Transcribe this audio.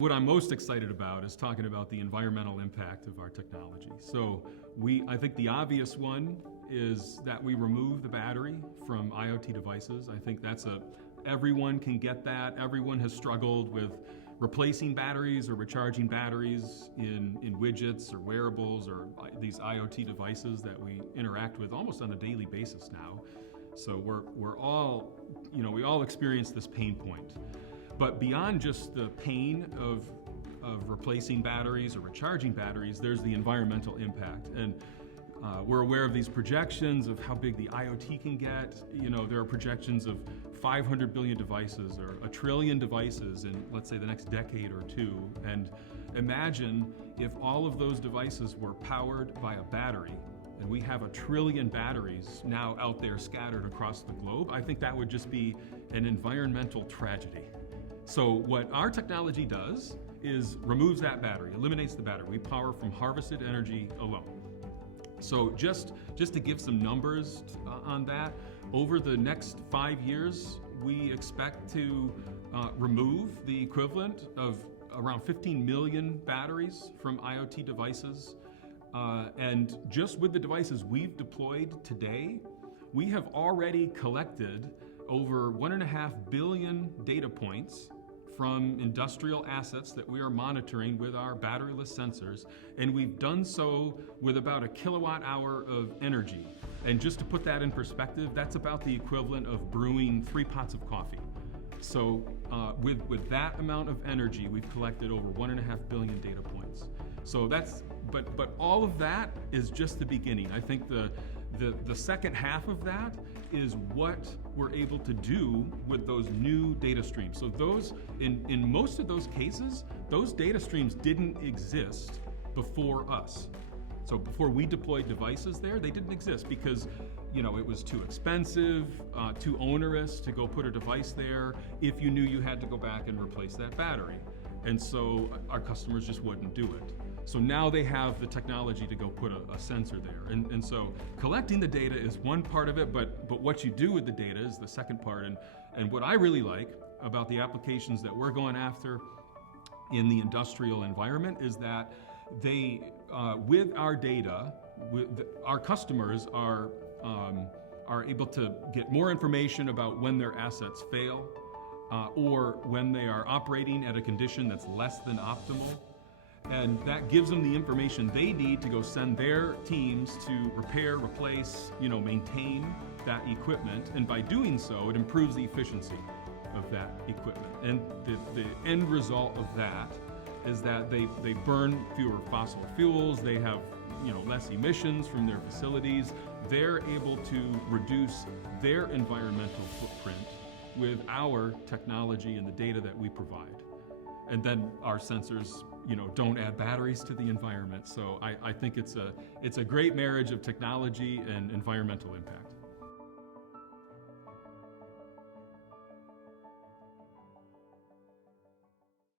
What I'm most excited about is talking about the environmental impact of our technology. So I think the obvious one is that we remove the battery from IoT devices. I think everyone can get that. Everyone has struggled with replacing batteries or recharging batteries in widgets or wearables or these IoT devices that we interact with almost on a daily basis now. So we all experience this pain point. But beyond just the pain of replacing batteries or recharging batteries, there's the environmental impact. And we're aware of these projections of how big the IoT can get. There are projections of 500 billion devices or 1 trillion devices in, let's say, the next decade or two. And imagine if all of those devices were powered by a battery, and we have 1 trillion batteries now out there scattered across the globe. I think that would just be an environmental tragedy. So what our technology does is removes that battery, eliminates the battery. We power from harvested energy alone. So just to give some numbers on that, over the next 5 years, we expect to remove the equivalent of around 15 million batteries from IoT devices. And just with the devices we've deployed today, we have already collected over 1.5 billion data points from industrial assets that we are monitoring with our batteryless sensors, and we've done so with about 1 kilowatt hour of energy. And just to put that in perspective, that's about the equivalent of brewing 3 pots of coffee. So with that amount of energy, we've collected over 1.5 billion data points. So but all of that is just the beginning. I think the second half of that is what we're able to do with those new data streams. So those, in most of those cases, those data streams didn't exist before us. So before we deployed devices there, they didn't exist because it was too expensive, too onerous to go put a device there if you knew you had to go back and replace that battery. And so our customers just wouldn't do it. So now they have the technology to go put a sensor there. And so collecting the data is one part of it, but what you do with the data is the second part. And what I really like about the applications that we're going after in the industrial environment is that with our data, our customers are able to get more information about when their assets fail or when they are operating at a condition that's less than optimal. And that gives them the information they need to go send their teams to repair, replace, maintain that equipment. And by doing so, it improves the efficiency of that equipment. And the end result of that is that they burn fewer fossil fuels, they have less emissions from their facilities, they're able to reduce their environmental footprint with our technology and the data that we provide. And then our sensors don't add batteries to the environment. So I think it's a great marriage of technology and environmental impact.